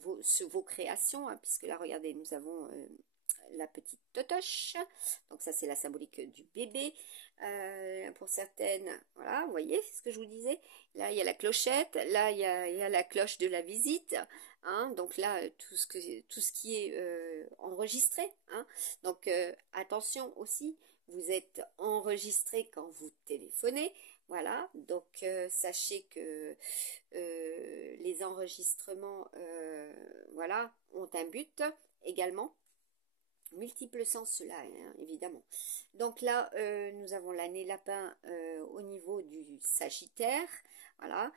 vos créations, hein, puisque là, regardez, nous avons la petite totoche, donc ça c'est la symbolique du bébé. Pour certaines, voilà, vous voyez ce que je vous disais, là il y a la clochette, là il y a la cloche de la visite, hein, donc là tout ce qui est enregistré, hein. Donc attention aussi, vous êtes enregistré quand vous téléphonez. Voilà, donc sachez que les enregistrements, voilà, ont un but également. Multiple sens cela, hein, évidemment. Donc là, nous avons l'année lapin au niveau du Sagittaire. Voilà,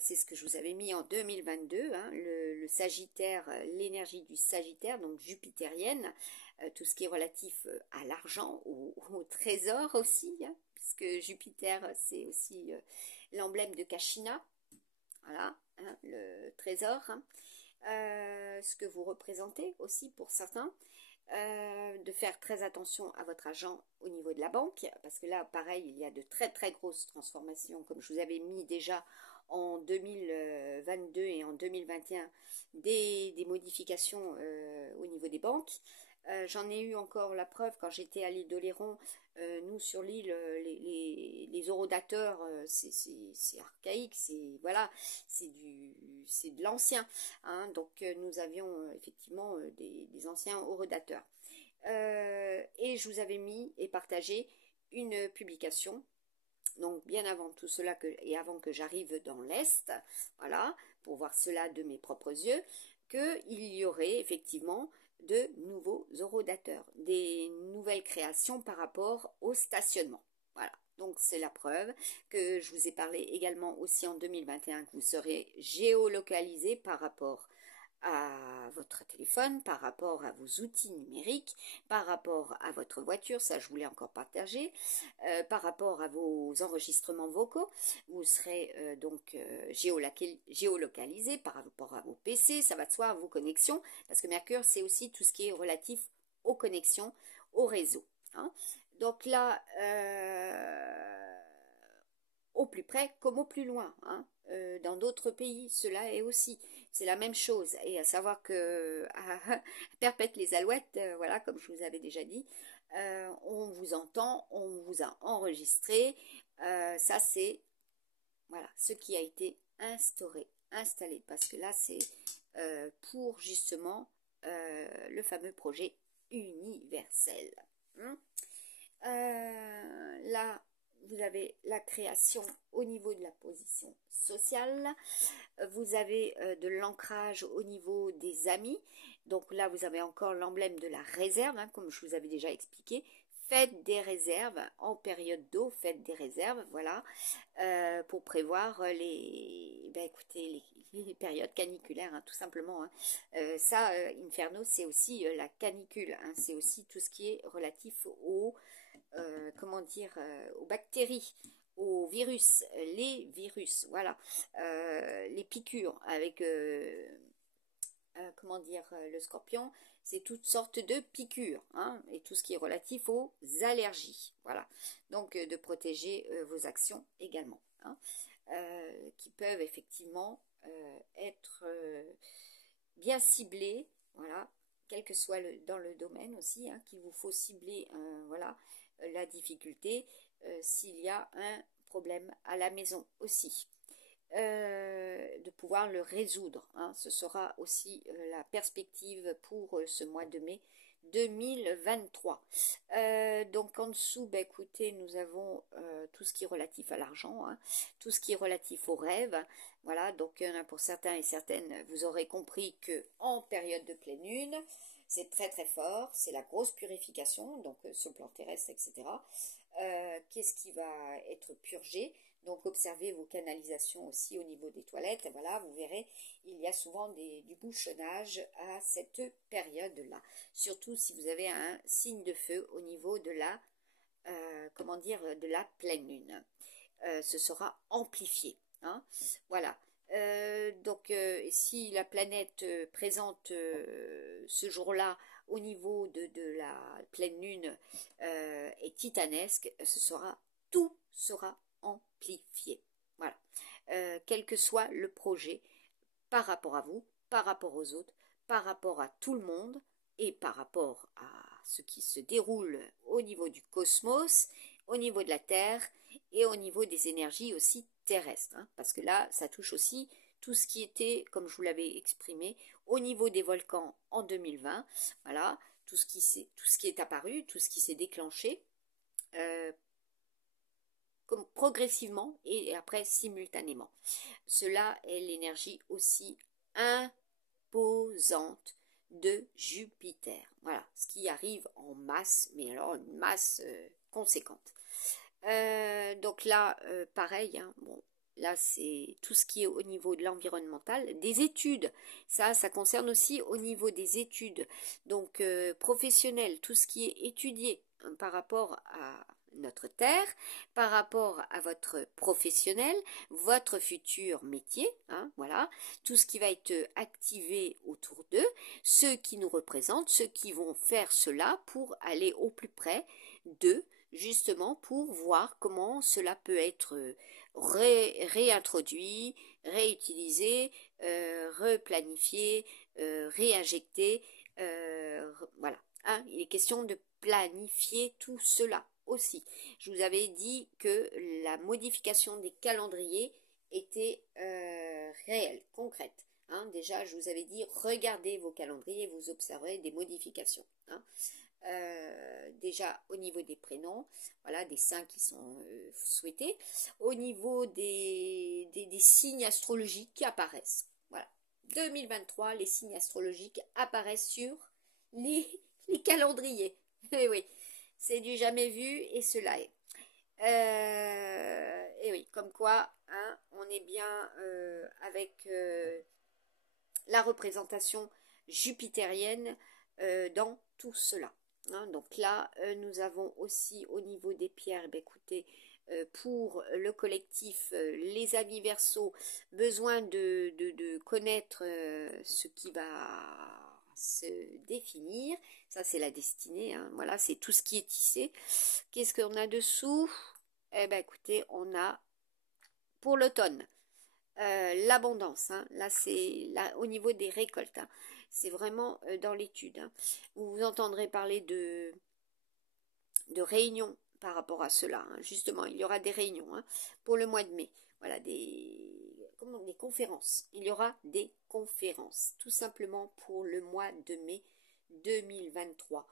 c'est ce que je vous avais mis en 2022, hein, le Sagittaire, l'énergie du Sagittaire, donc jupitérienne, tout ce qui est relatif à l'argent, au trésor aussi, hein, puisque Jupiter, c'est aussi l'emblème de Kashina. Voilà, hein, le trésor, hein. Ce que vous représentez aussi pour certains. De faire très attention à votre argent au niveau de la banque, parce que là, pareil, il y a de très très grosses transformations, comme je vous avais mis déjà en 2022 et en 2021, des modifications au niveau des banques. J'en ai eu encore la preuve quand j'étais à l'île d'Oléron. Nous, sur l'île, les horodateurs, c'est archaïque, voilà, c'est de l'ancien, hein. Donc nous avions effectivement des anciens horodateurs. Et je vous avais mis et partagé une publication, donc bien avant tout cela et avant que j'arrive dans l'Est, voilà, pour voir cela de mes propres yeux, qu'il y aurait effectivement de nouveaux horodateurs, des nouvelles créations par rapport au stationnement. Voilà, donc c'est la preuve que je vous ai parlé également aussi en 2021 que vous serez géolocalisé par rapport à votre téléphone, par rapport à vos outils numériques, par rapport à votre voiture, ça je voulais encore partager, par rapport à vos enregistrements vocaux, vous serez donc géolocalisé par rapport à vos PC, ça va de soi, à vos connexions, parce que Mercure c'est aussi tout ce qui est relatif aux connexions, au réseau, hein. Donc là, au plus près comme au plus loin, hein. Dans d'autres pays, cela est aussi, c'est la même chose. Et à savoir que à Perpète les Alouettes, voilà, comme je vous avais déjà dit, on vous entend, on vous a enregistré. Ça, c'est voilà ce qui a été installé, parce que là, c'est pour justement le fameux projet universel, hein. Là, vous avez la création au niveau de la position sociale. Vous avez de l'ancrage au niveau des amis. Donc là, vous avez encore l'emblème de la réserve, hein, comme je vous avais déjà expliqué. faites des réserves en période d'eau, faites des réserves, voilà, pour prévoir écoutez, les périodes caniculaires, hein, tout simplement. Hein. Inferno, c'est aussi la canicule, hein, c'est aussi tout ce qui est relatif aux bactéries, aux virus, les virus, voilà, les piqûres avec, le scorpion, c'est toutes sortes de piqûres, hein, et tout ce qui est relatif aux allergies, voilà. Donc, de protéger vos actions également, hein, qui peuvent effectivement être bien ciblées, voilà, quel que soit dans le domaine aussi, hein, qu'il vous faut cibler, voilà, la difficulté s'il y a un problème à la maison aussi. De pouvoir le résoudre, hein. Ce sera aussi la perspective pour ce mois de mai 2023. Donc en dessous, écoutez, nous avons tout ce qui est relatif à l'argent, hein, tout ce qui est relatif aux rêves. Voilà, donc pour certains et certaines, vous aurez compris que en période de pleine lune, c'est très très fort, c'est la grosse purification, donc sur le plan terrestre, etc. Qu'est-ce qui va être purgé? Donc observez vos canalisations aussi au niveau des toilettes. Voilà, vous verrez, il y a souvent du bouchonnage à cette période-là. Surtout si vous avez un signe de feu au niveau de de la pleine lune. Ce sera amplifié, hein. Voilà. Si la planète présente ce jour-là au niveau de la pleine lune est titanesque, tout sera amplifié. Voilà. Quel que soit le projet, par rapport à vous, par rapport aux autres, par rapport à tout le monde et par rapport à ce qui se déroule au niveau du cosmos, au niveau de la Terre et au niveau des énergies aussi terrestres, hein, parce que là, ça touche aussi tout ce qui était, comme je vous l'avais exprimé, au niveau des volcans en 2020, voilà, tout ce qui est apparu, tout ce qui s'est déclenché, progressivement et après simultanément. Cela est l'énergie aussi imposante de Jupiter. Voilà, ce qui arrive en masse, mais alors une masse conséquente. Donc là, pareil, hein, bon, là c'est tout ce qui est au niveau de l'environnemental, des études. Ça concerne aussi au niveau des études, donc professionnelles, tout ce qui est étudié hein, par rapport à notre Terre, par rapport à votre professionnel, votre futur métier, hein, voilà, tout ce qui va être activé autour d'eux, ceux qui nous représentent, ceux qui vont faire cela pour aller au plus près d'eux, justement pour voir comment cela peut être réintroduit, réutilisé, replanifié, réinjecté, voilà. Hein, il est question de planifier tout cela aussi. Je vous avais dit que la modification des calendriers était réelle, concrète. Hein, déjà, je vous avais dit, regardez vos calendriers, vous observerez des modifications. Hein. Déjà au niveau des prénoms, voilà, des saints qui sont souhaités, au niveau des signes astrologiques qui apparaissent. Voilà. 2023, les signes astrologiques apparaissent sur les calendriers. Et oui, c'est du jamais vu et cela est. Et oui, comme quoi, hein, on est bien avec la représentation jupitérienne dans tout cela. Hein, donc là, nous avons aussi au niveau des pierres, écoutez, pour le collectif, les amis Verseaux, besoin de connaître ce qui va se définir. Ça, c'est la destinée. Hein, voilà, c'est tout ce qui est tissé. Qu'est-ce qu'on a dessous? Eh bien, écoutez, on a pour l'automne l'abondance. Hein, là, c'est au niveau des récoltes. Hein, c'est vraiment dans l'étude. Hein. Vous entendrez parler de réunions par rapport à cela. Hein. Justement, il y aura des réunions hein, pour le mois de mai. Voilà, des conférences. Il y aura des conférences, tout simplement pour le mois de mai 2023.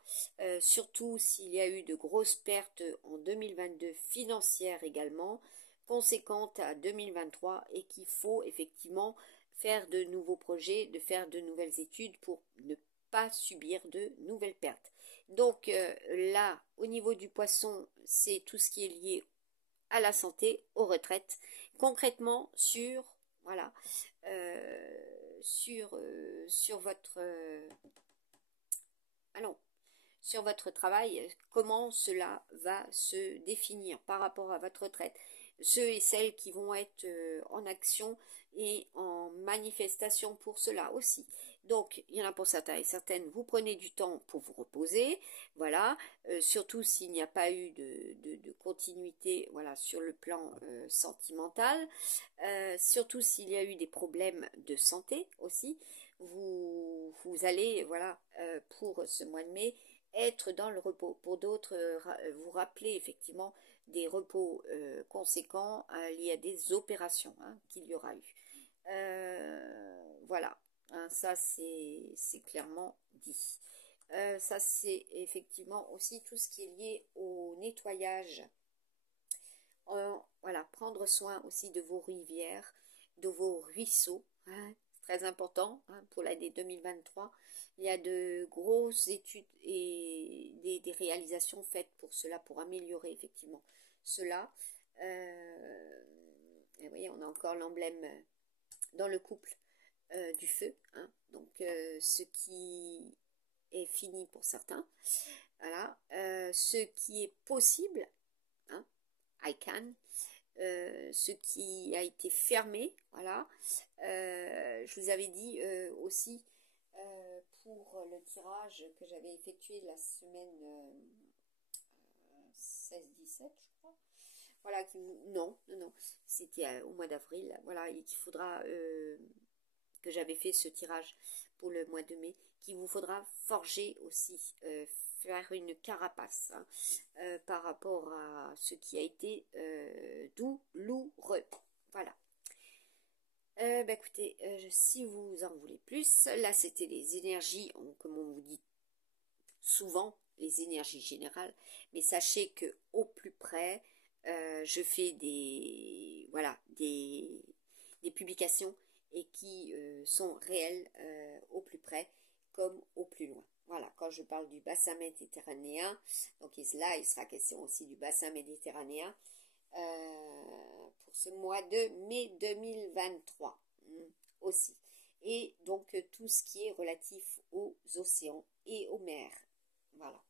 Surtout s'il y a eu de grosses pertes en 2022 financières également, conséquentes à 2023 et qu'il faut effectivement faire de nouveaux projets, de faire de nouvelles études pour ne pas subir de nouvelles pertes. Donc là, au niveau du poisson, c'est tout ce qui est lié à la santé, aux retraites, concrètement sur, voilà, sur votre, allons, sur votre travail, comment cela va se définir par rapport à votre retraite. Ceux et celles qui vont être en action et en manifestation pour cela aussi. Donc, il y en a pour certains et certaines, vous prenez du temps pour vous reposer, voilà, surtout s'il n'y a pas eu de continuité, voilà, sur le plan sentimental, surtout s'il y a eu des problèmes de santé aussi, vous allez, voilà, pour ce mois de mai, être dans le repos. Pour d'autres, vous rappeler effectivement des repos conséquents liés à des opérations hein, qu'il y aura eu. Voilà, hein, ça c'est clairement dit. Ça c'est effectivement aussi tout ce qui est lié au nettoyage. Voilà, prendre soin aussi de vos rivières, de vos ruisseaux, hein, c'est très important hein, pour l'année 2023. Il y a de grosses études et des réalisations faites pour cela, pour améliorer effectivement cela. Et voyez, on a encore l'emblème dans le couple du feu, hein, donc ce qui est fini pour certains, voilà, ce qui est possible, hein, I can, ce qui a été fermé, voilà. Je vous avais dit aussi pour le tirage que j'avais effectué la semaine 16-17, je crois. Voilà, non, c'était au mois d'avril, voilà, et qu'il faudra que j'avais fait ce tirage pour le mois de mai, qu'il vous faudra forger aussi, faire une carapace hein, par rapport à ce qui a été douloureux. Voilà. Bah écoutez, si vous en voulez plus, là c'était les énergies, comme on vous dit souvent, les énergies générales, mais sachez que au plus près, je fais voilà, des publications et qui sont réelles au plus près comme au plus loin. Voilà, quand je parle du bassin méditerranéen, donc là il sera question aussi du bassin méditerranéen pour ce mois de mai 2023 aussi. Et donc tout ce qui est relatif aux océans et aux mers. Voilà.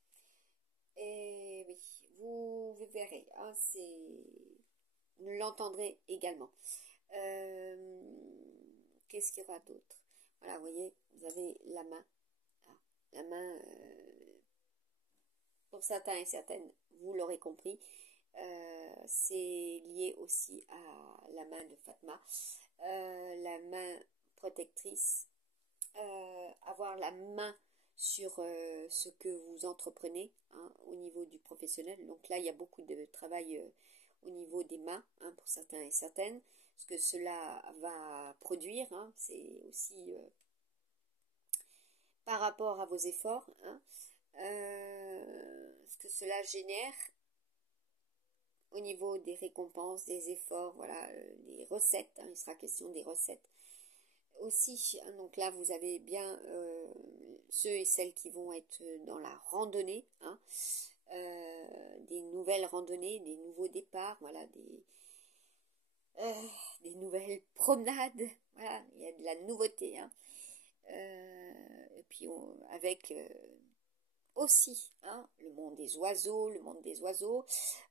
Et oui, vous verrez, hein, vous l'entendrez également. Qu'est-ce qu'il y aura d'autre? Voilà, vous voyez, vous avez la main. Ah, la main, pour certains et certaines, vous l'aurez compris, c'est lié aussi à la main de Fatma. La main protectrice, avoir la main sur ce que vous entreprenez hein, au niveau du professionnel. Donc là, il y a beaucoup de travail au niveau des mains hein, pour certains et certaines. Ce que cela va produire, hein, c'est aussi par rapport à vos efforts, hein, ce que cela génère au niveau des récompenses, des efforts, voilà, les recettes, hein, il sera question des recettes aussi. Hein, donc là, vous avez bien ceux et celles qui vont être dans la randonnée, hein, des nouvelles randonnées, des nouveaux départs, voilà, des nouvelles promenades, voilà, il y a de la nouveauté, hein. Et puis avec aussi hein, le monde des oiseaux,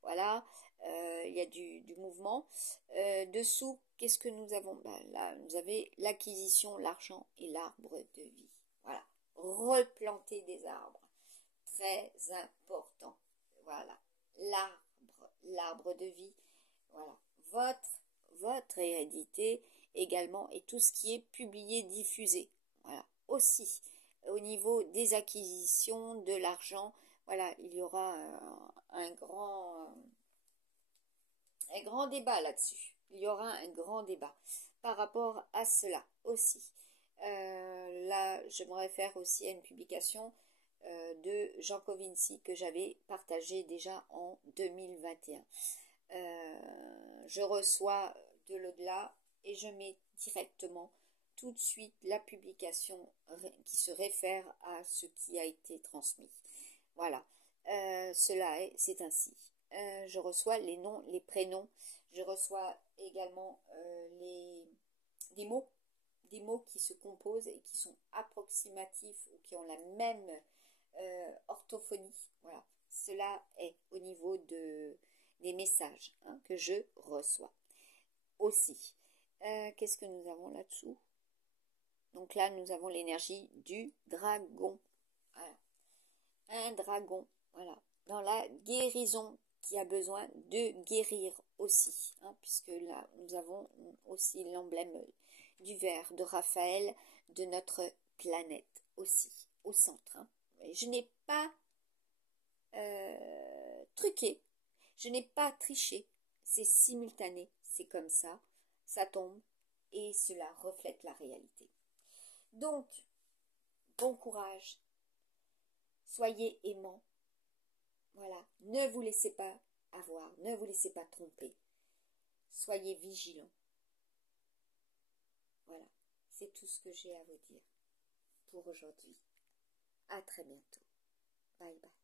voilà, il y a du mouvement. Dessous, qu'est-ce que nous avons? Ben, là, vous avez l'acquisition, l'argent et l'arbre de vie. Voilà, replanter des arbres, très important. Voilà, l'arbre de vie. Voilà, votre hérédité également et tout ce qui est publié, diffusé. Voilà, aussi au niveau des acquisitions, de l'argent, voilà, il y aura un grand débat là-dessus. Il y aura un grand débat par rapport à cela aussi. Là, je me réfère aussi à une publication de Jean Covinci que j'avais partagée déjà en 2021. Je reçois de l'au-delà et je mets directement tout de suite la publication qui se réfère à ce qui a été transmis. Voilà, c'est ainsi. Je reçois les noms, les prénoms. Je reçois également des mots qui se composent et qui sont approximatifs ou qui ont la même orthophonie. Voilà, cela est au niveau des messages, hein, que je reçois aussi. Qu'est-ce que nous avons là-dessous? Donc là, nous avons l'énergie du dragon. Voilà. Un dragon, voilà, dans la guérison, qui a besoin de guérir aussi, hein, puisque là, nous avons aussi l'emblème du ver de Raphaël, de notre planète aussi, au centre. Hein. Je n'ai pas truqué, je n'ai pas triché, c'est simultané, c'est comme ça tombe, et cela reflète la réalité. Donc, bon courage, soyez aimants, voilà, ne vous laissez pas avoir, ne vous laissez pas tromper, soyez vigilants. Voilà, c'est tout ce que j'ai à vous dire pour aujourd'hui. À très bientôt. Bye bye.